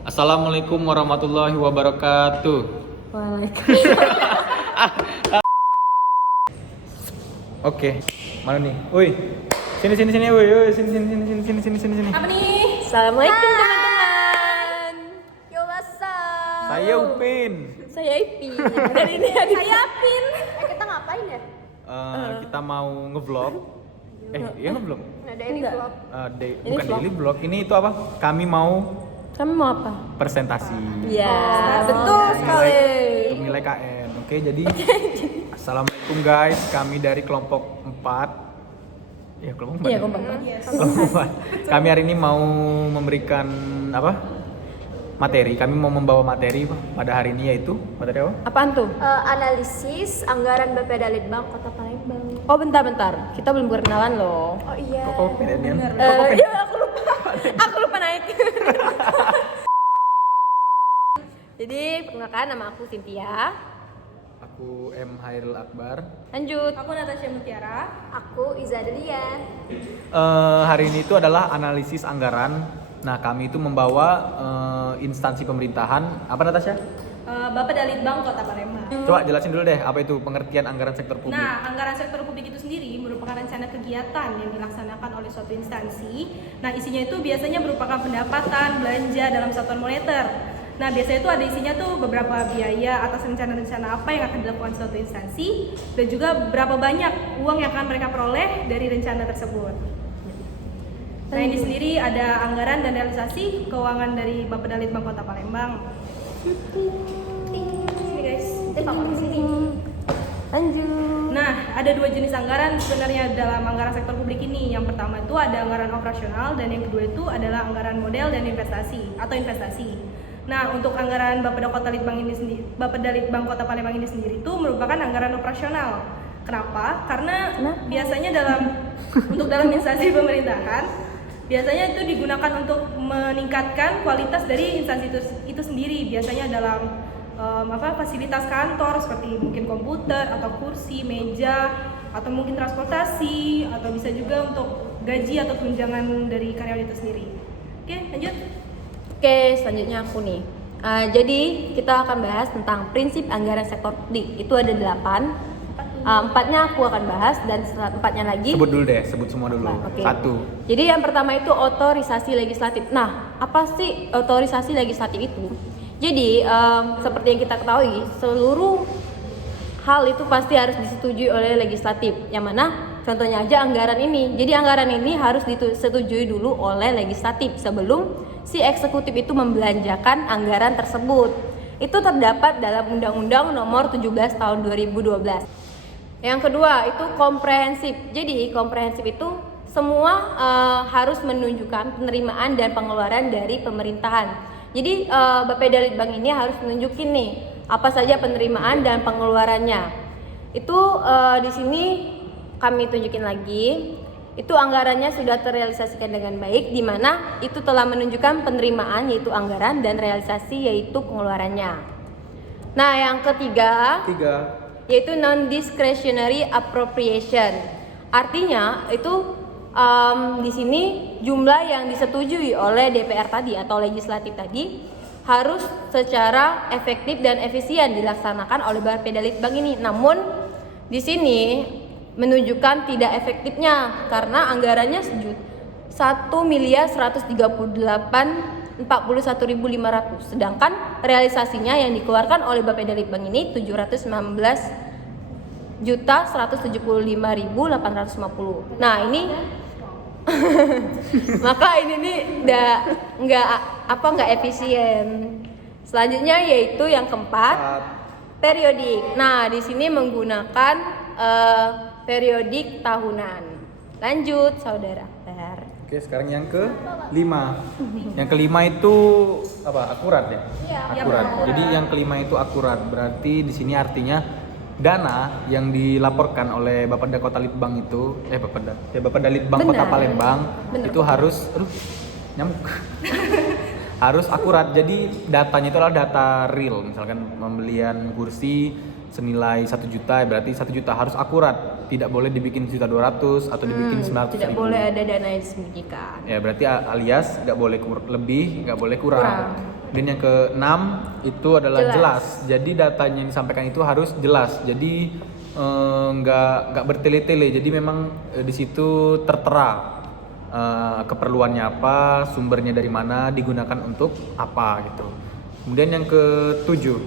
Assalamualaikum warahmatullahi wabarakatuh. Waalaikumsalam. Oke, mana nih? Woi, sini, woi, sini. Apa nih? Assalamualaikum teman-teman. Yo, what's up? Saya Upin. Saya Ipin. Dan ini Saya Pin. Kita ngapain ya? Kita mau ngevlog. Iya ngevlog. Nggak daily Enggak. vlog. Ini Bukan vlog. daily vlog. Ini itu apa? Kami mau Kamu mau apa? presentasi. Iya, betul sekali. Untuk nilai KN. Oke, jadi Assalamualaikum guys. Kami dari kelompok 4. Ya, kelompok 4. Iya, kompak. Kelompok 4. Kami hari ini mau memberikan apa? Materi. Kami mau membawa materi pada hari ini, yaitu materi apa? Apaan tuh? Analisis anggaran Bapeda Litbang Kota Palembang. Oh, bentar. Kita belum berkenalan loh. Oh iya. Kok pedenian? Iya, aku lupa. Aku lupa naik. Jadi, perkenalkan nama aku Cynthia. Aku M. Hairil Akbar. Lanjut. Aku Natasha Mutiara. Aku Iza Delia. Hari ini itu adalah analisis anggaran. Nah, kami itu membawa instansi pemerintahan. Apa Natasha? Bapeda Litbang Kota Palembang. Coba jelasin dulu deh, apa itu pengertian anggaran sektor publik. Nah, anggaran sektor publik itu sendiri merupakan rencana kegiatan yang dilaksanakan oleh suatu instansi. Nah, isinya itu biasanya merupakan pendapatan, belanja dalam satuan moneter. Nah, biasanya itu ada isinya tuh beberapa biaya atas rencana-rencana apa yang akan dilakukan suatu instansi dan juga berapa banyak uang yang akan mereka peroleh dari rencana tersebut. Nah, ini sendiri ada anggaran dan realisasi keuangan dari Bapeda Litbang Kota Palembang. Sini guys. Kita bakal di sini. Lanjut. Nah, ada dua jenis anggaran sebenarnya dalam anggaran sektor publik ini. Yang pertama itu ada anggaran operasional dan yang kedua itu adalah anggaran model dan investasi atau investasi. Nah, untuk anggaran Bapeda Litbang Kota Palembang ini sendiri itu merupakan anggaran operasional. Kenapa? Karena biasanya dalam instansi pemerintahan biasanya itu digunakan untuk meningkatkan kualitas dari instansi itu sendiri. Biasanya dalam fasilitas kantor seperti mungkin komputer atau kursi, meja, atau mungkin transportasi, atau bisa juga untuk gaji atau tunjangan dari karyawan itu sendiri. Oke, lanjut. Oke, selanjutnya aku nih. Jadi kita akan bahas tentang prinsip anggaran sektor publik. Itu ada 8. 4-nya aku akan bahas dan setelah 4-nya lagi. Sebut dulu deh, sebut semua dulu. Oke. 1. Jadi yang pertama itu otorisasi legislatif. Nah, apa sih otorisasi legislatif itu? Jadi seperti yang kita ketahui, seluruh hal itu pasti harus disetujui oleh legislatif. Yang mana contohnya aja anggaran ini. Jadi anggaran ini harus disetujui dulu oleh legislatif sebelum si eksekutif itu membelanjakan anggaran tersebut. Itu terdapat dalam Undang-Undang Nomor 17 Tahun 2012. Yang kedua itu komprehensif. Jadi komprehensif itu semua harus menunjukkan penerimaan dan pengeluaran dari pemerintahan. Jadi Bapeda Litbang ini harus menunjukin nih apa saja penerimaan dan pengeluarannya. Itu di sini kami tunjukin lagi. Itu anggarannya sudah terrealisasikan dengan baik, di mana itu telah menunjukkan penerimaan yaitu anggaran dan realisasi yaitu pengeluarannya. Nah, yang ketiga yaitu non-discretionary appropriation. Artinya itu di sini jumlah yang disetujui oleh DPR tadi atau legislatif tadi harus secara efektif dan efisien dilaksanakan oleh Bapeda Litbang ini. Namun di sini menunjukkan tidak efektifnya karena anggarannya 1.138.41.500, sedangkan realisasinya yang dikeluarkan oleh Bapeda Litbang ini 719.175.850. Nah, ini maka ini nih nggak efisien. Selanjutnya yaitu yang keempat, periodik. Nah, di sini menggunakan periodik tahunan. Lanjut, saudara. Oke, sekarang yang kelima. Yang kelima itu apa? Akurat ya? Iya, Akurat. Jadi yang kelima itu akurat. Berarti di sini artinya dana yang dilaporkan oleh Bapeda Kota Litbang itu Bapeda Litbang Kota Palembang itu harus nyamuk. Harus akurat. Jadi datanya itu adalah data real. Misalkan pembelian kursi senilai 1 juta, berarti 1 juta harus akurat. Tidak boleh dibikin 1.200.000 atau dibikin 900.000. Tidak boleh ada dana yang disembunyikan. Ya, berarti alias nggak boleh lebih, nggak boleh kurang. Kemudian yang keenam itu adalah jelas. Jadi datanya yang disampaikan itu harus jelas. Jadi nggak bertele-tele. Jadi memang di situ tertera keperluannya apa, sumbernya dari mana, digunakan untuk apa gitu. Kemudian yang ketujuh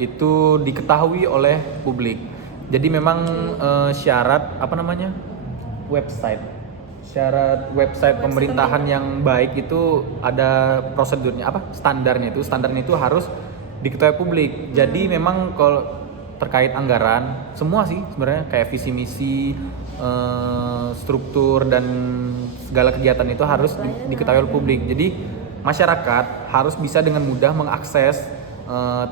itu diketahui oleh publik. Jadi memang syarat apa namanya syarat website pemerintahan yang baik itu ada prosedurnya standarnya itu harus diketahui publik. Jadi memang kalau terkait anggaran semua sih sebenarnya kayak visi misi, struktur dan segala kegiatan itu harus diketahui oleh publik. Jadi masyarakat harus bisa dengan mudah mengakses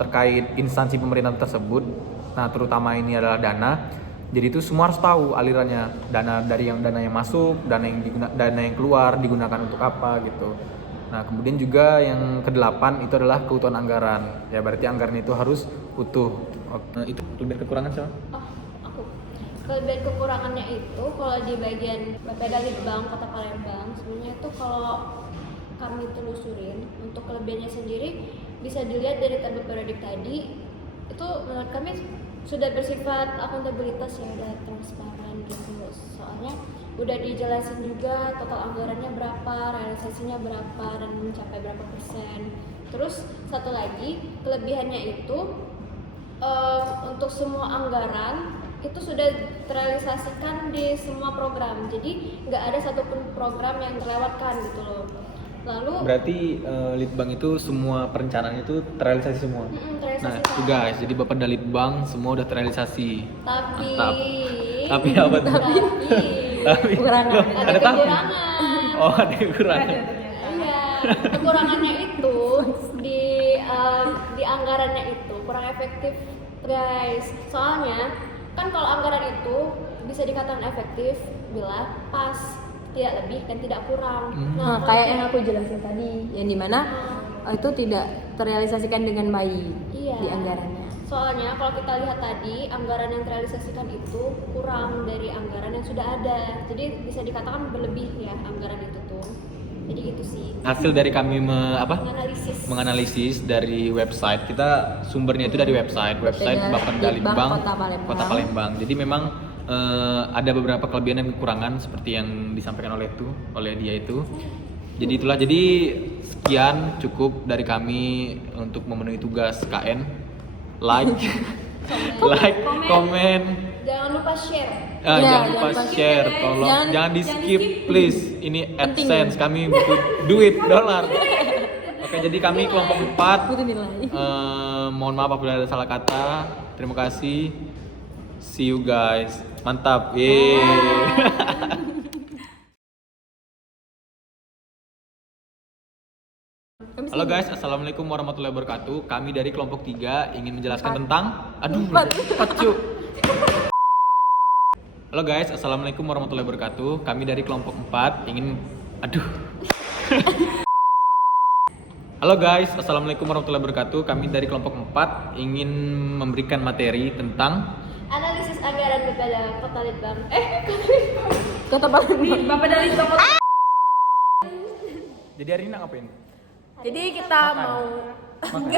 terkait instansi pemerintahan tersebut. Nah, terutama ini adalah dana. Jadi itu semua harus tahu alirannya, dana yang masuk, dana yang keluar digunakan untuk apa gitu. Nah, kemudian juga yang kedelapan itu adalah keutuhan anggaran. Ya berarti anggaran itu harus utuh. Itu kelebihan kekurangan siapa? Oh, aku. Kelebihan kekurangannya itu kalau di bagian Bapeda Litbang Kota Palembang sebenarnya itu kalau kami telusurin untuk kelebihannya sendiri bisa dilihat dari tabel periodik tadi. Itu menurut kami sudah bersifat akuntabilitas ya, udah transparan gitu. Soalnya udah dijelasin juga total anggarannya berapa, realisasinya berapa, dan mencapai berapa persen. Terus satu lagi kelebihannya itu untuk semua anggaran itu sudah terrealisasikan di semua program. Jadi nggak ada satupun program yang terlewatkan gitu loh. Lalu berarti Litbang itu semua perencanaan itu terrealisasi semua. terrealisasi Nah, itu guys, jadi Bapak dari Litbang semua udah terrealisasi. tapi Mantap. Tapi apa tuh? Tapi kekurangan. Ada tapi. kekurangan. Oh, ada kekurangan. Iya, kekurangannya itu di anggarannya itu kurang efektif, guys. Soalnya kan kalau anggaran itu bisa dikatakan efektif bila pas, tidak lebih dan tidak kurang. Nah, kayak yang aku jelasin tadi, yang dimana itu tidak terrealisasikan dengan baik Iya. di anggarannya. Soalnya kalau kita lihat tadi anggaran yang terrealisasikan itu kurang dari anggaran yang sudah ada. Jadi bisa dikatakan berlebih ya anggaran itu tuh. Jadi gitu sih. Hasil dari kami Menganalisis. dari website. Kita sumbernya itu dari website Bapeda Litbang Kota Palembang. Jadi memang ada beberapa kelebihan dan kekurangan seperti yang disampaikan oleh dia itu. Jadi itulah, jadi sekian cukup dari kami untuk memenuhi tugas KN. Like, komen. Jangan lupa share. Jangan lupa share, tolong jangan di skip please. Ini AdSense, kami butuh duit dolar. Oke, jadi kami kelompok 4. Butuh nilai. Mohon maaf apabila ada salah kata. Terima kasih. See you guys. Mantap. Yeay. Halo guys, assalamualaikum warahmatullahi wabarakatuh. Kami dari kelompok 3 ingin menjelaskan tentang Pacu. Halo guys, assalamualaikum warahmatullahi wabarakatuh. Kami dari kelompok 4 ingin Halo guys, assalamualaikum warahmatullahi wabarakatuh. Kami dari kelompok 4 ingin memberikan materi tentang Analisis anggaran Bapeda Kota Litbang. Kota Palembang. Bapak dari Litbang. Jadi hari ini ngapain? Jadi kita mau Makan.